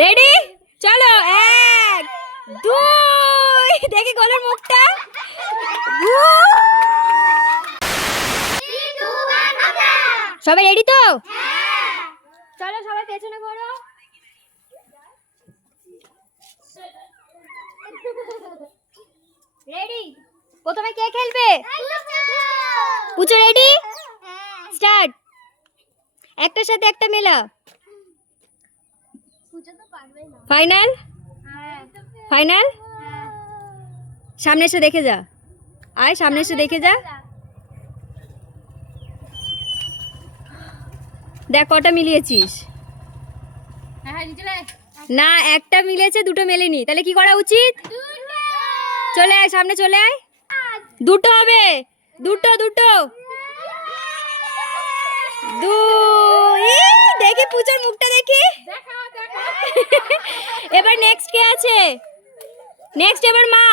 Ready চলো 1 2 দেখি গোলের মুখটা সবাই রেডি তো চলো সবাই পেছনে ঘোরো রেডি প্রথমে কে খেলবে পুচো রেডি স্টার্ট একটার সাথে একটা মেলা ফাইনাল ফাইনাল সামনে এসে দেখে যা আয় সামনে এসে দেখে যা দেখ কটা মিলিয়েছিস না একটা মিলেছে দুটো মেলেনি তাহলে কি করা উচিত চলে আয় সামনে চলে আয় দুটো হবে দুটো দুটো দেখি পুজোর মুখটা দেখি এবার নেক্সট কে আছে নেক্সট এবার মা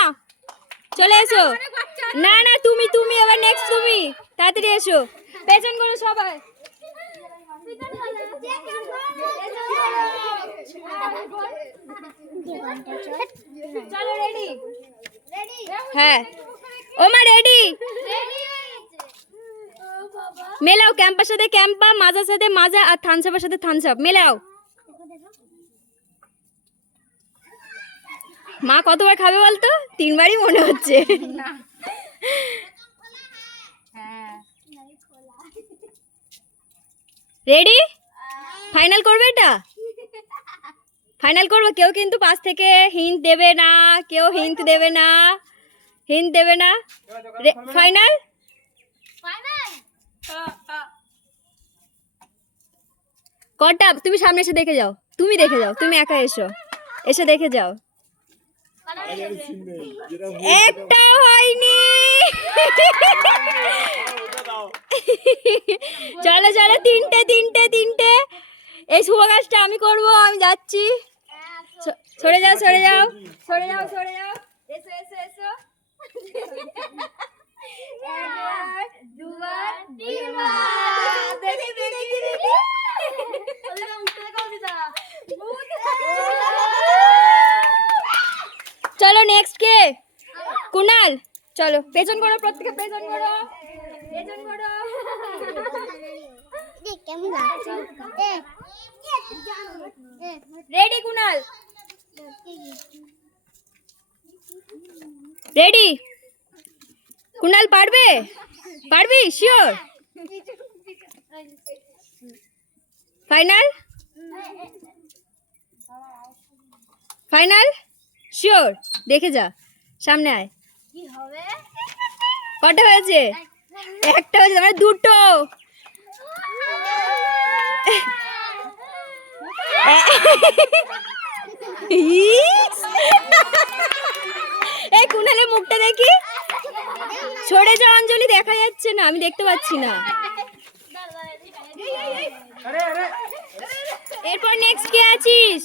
চলে এসো না না তুমি তুমি এবার নেক্সট তুমি তাড়াতাড়ি এসো পেছন করো সবাই চলো রেডি হ্যাঁ ওমা রেডি মেলাও ক্যাম্পার সাথে ক্যাম্পা মাজার সাথে মাজা আর থামস আপের সাথে থামস আপ মেলাও মা কতবার খাবে বলতো 3 বারই মনে হচ্ছে রেডি ফাইনাল করবে এটা ফাইনাল করবো কেউ কিন্তু পাশ থেকে হিন্ট দেবে না কেউ হিন্ট দেবে না হিন্ট দেবে না ফাইনাল কটা তুমি সামনে এসে দেখে যাও তুমি দেখে যাও তুমি একা এসো এসে দেখে যাও একটা হয়নি চলো চলো তিনটে তিনটে তিনটে এই শুভ কাজটা আমি করবো আমি যাচ্ছি সরে যাও সরে যাও সরে যাও সরে যাও এসো এসো এসো চলো নেক্সট কে কুনাল চলো পেছন করো প্রত্যেকে পেছন করো পেছন করো রেডি কুনাল রেডি কুনাল পারবে পারবি শিওর ফাইনাল ফাইনাল শিওর দেখে যা সামনে আয় কি হবে কটা হয়েছে একটা হয়েছে মানে দুটো এই কুনালের মুখটা দেখি সরে যাও অঞ্জলি দেখা যাচ্ছে না আমি দেখতে পাচ্ছি না এরপর নেক্সট কে আছিস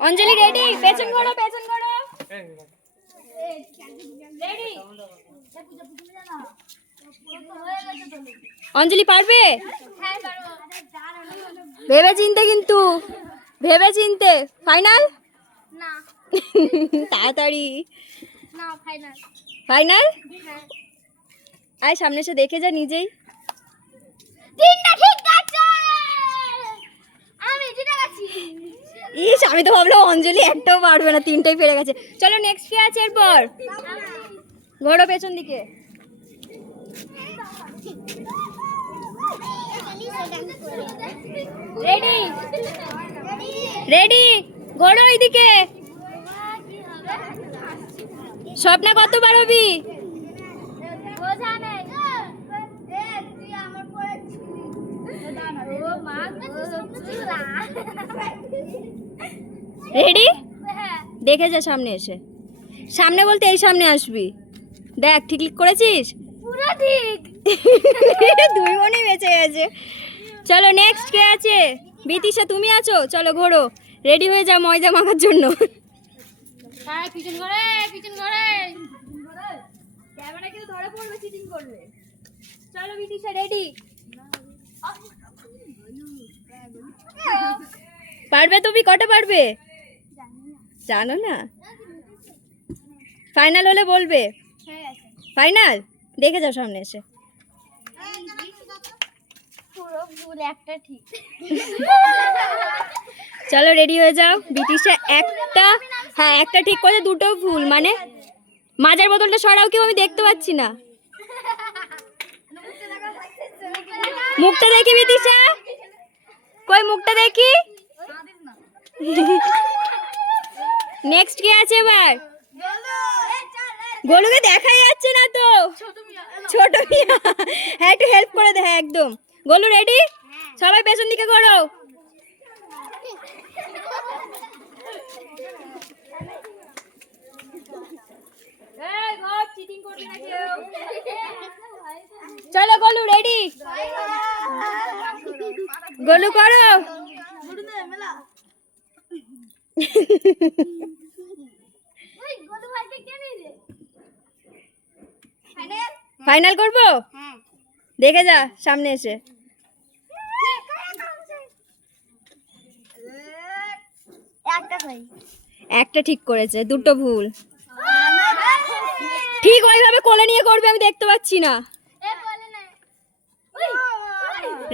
অঞ্জলি রেডি পেছন ঘোরো পেছন ঘোরো রেডি অঞ্জলি পারবে ভেবে চিনতে কিন্তু ভেবে চিনতে ফাইনাল না তাড়াতাড়ি না ফাইনাল ফাইনাল আয় সামনে এসে দেখে যা নিজেই তিনটা ঠিক আছে আমি জিতে গেছি ইস আমি তো ভাবলাম অঞ্জলি একটাও পারবে না তিনটাই পেরে গেছে চলো নেক্সট কে আছে এরপর ঘোড়ো পেছন দিকে রেডি রেডি ঘোড়ো ওইদিকে স্বপ্না কতবার হবি রেডি দেখে যা সামনে এসে সামনে বলতে এই সামনে আসবি দেখ ঠিক করেছিস পুরো ঠিক দুই বোনই বেঁচে গেছে চলো নেক্সট কে আছে বিতিশা তুমি আছো চলো ঘোড়ো রেডি হয়ে যাও ময়দা মাখার জন্য পিছন করে ক্যামেরা কিন্তু ধরে পড়বে চিটিং করলে চলো বিতিশা রেডি পারবে তুমি? কটা পারবে জানো না? ফাইনাল হলে বলবে। ফাইনাল দেখে যাও সামনে এসে। চলো রেডি হয়ে যাও। বিটিশা একটা, হ্যাঁ একটা ঠিক করে, দুটো ভুল। মানে মাজার বোতলটা সরাও, কেউ আমি দেখতে পাচ্ছি না। মুখটা দেখি বিটিশা, কই মুখটা দেখি। নেক্সট কি আছে এবার? গোলুকে দেখাই যাচ্ছে না তো। ছোট মিয়া, হ্যাঁ একটু হেল্প করে দে। হ্যাঁ একদম। গোলু রেডি? সবাই পেছন দিকে ঘোরো। চলো গোলু রেডি? গোলু করো। ফাইনাল করবো? দেখে যা সামনে এসে। একটা ঠিক করেছে, দুটো ভুল। ঠিক ওইভাবে কোলে নিয়ে করবে, আমি দেখতে পাচ্ছি না।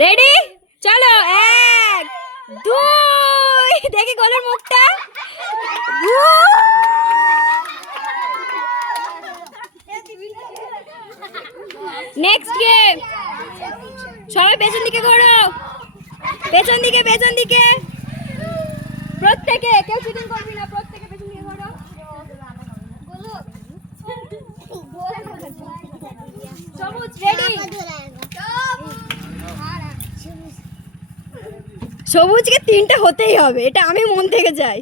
রেডি? চলো, 1 2 দেখি গোলের মুখটা। Next game. সবাই পেছন দিকে ঘোরো, পেছন দিকে, পেছন দিকে। প্রত্যেকে, কেউ চিটিং করবি না, প্রত্যেকে পেছন দিকে ঘোরো। সবুজ রেডি? সবুজকে 3টা হতেই হবে, এটা আমি মন থেকে যাই।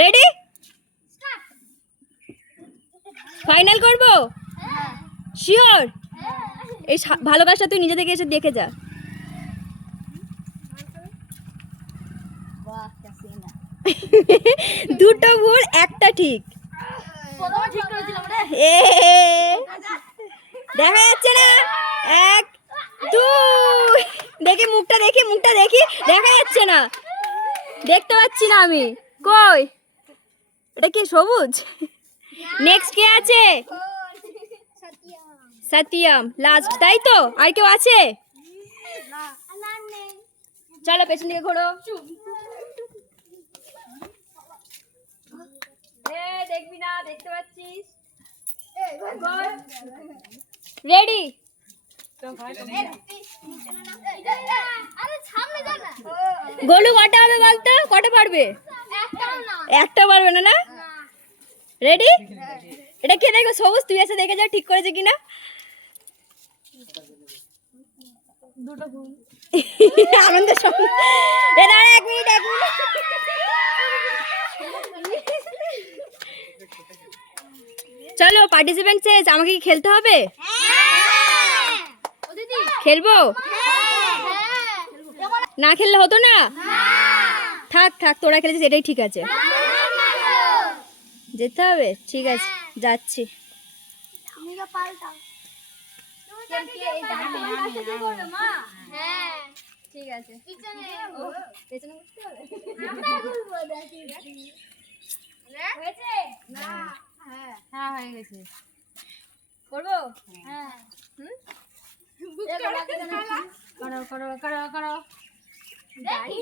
রেডি? ফাইনাল করবো? শিওর? এই ভালো কাজটা তুই নিজে থেকে এসে দেখে যা। দুটো ভুল, একটা ঠিক। দেখা যাচ্ছে না? 1 2 দেখি মুখটা, দেখি মুখটা দেখি। দেখা যাচ্ছে না, দেখতে পাচ্ছি না আমি। কই এটা কি সবুজ? নেক্সট কে আছে? সত্যম লাস্ট, তাই তো? আর কেউ আছে? চলো পেছন দিকে ঘোরো। দেখবি না, দেখতে পাচ্ছিস? রেডি? গোলু কটা হবে বলতো? কটা পারবে? একটা পারবে না? না রেডি? এটা কে দেখো? সবুজ, তুই এসে দেখে যা ঠিক করেছে কিনা। দুটো ভুল। আনন্দের সঙ্গে 1 মিনিট। চলো পার্টিসিপেন্ট শেষ, আমাকে কি খেলতে হবে? খেলবো? না খেললে হতো না? থাক থাক, তোরা খেলেছিস এটাই ঠিক আছে। যেতে হবে? ঠিক আছে, যাচ্ছি। ঠিক আছে, হ্যাঁ হয়ে গেছে। করবো? হ্যাঁ। করো করো করো করো।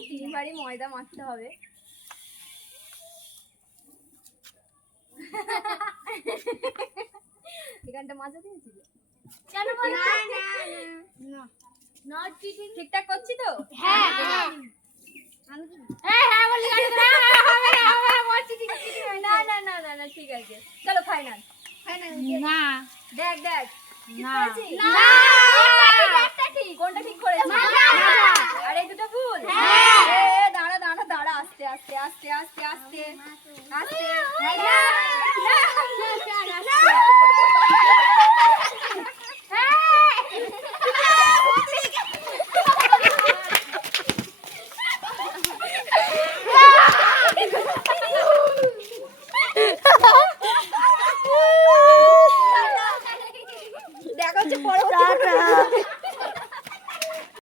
3 বারই ময়দা মাখতে হবে। এখানটা মাজা দিয়েছিল কেন? Not cheating. ঠিকঠাক করছি তো? হ্যাঁ হ্যাঁ হ্যাঁ বলি। না না না না না, ঠিক আছে। চলো ফাইনাল। না দেখ দেখ, না না একটা ঠিক। কোনটা ঠিক করেছিস? আর এই দুটো ভুল। দাঁড়া দাঁড়া দাঁড়া, আস্তে আস্তে আস্তে আস্তে আস্তে আস্তে। দেখা হচ্ছে পরবর্তী।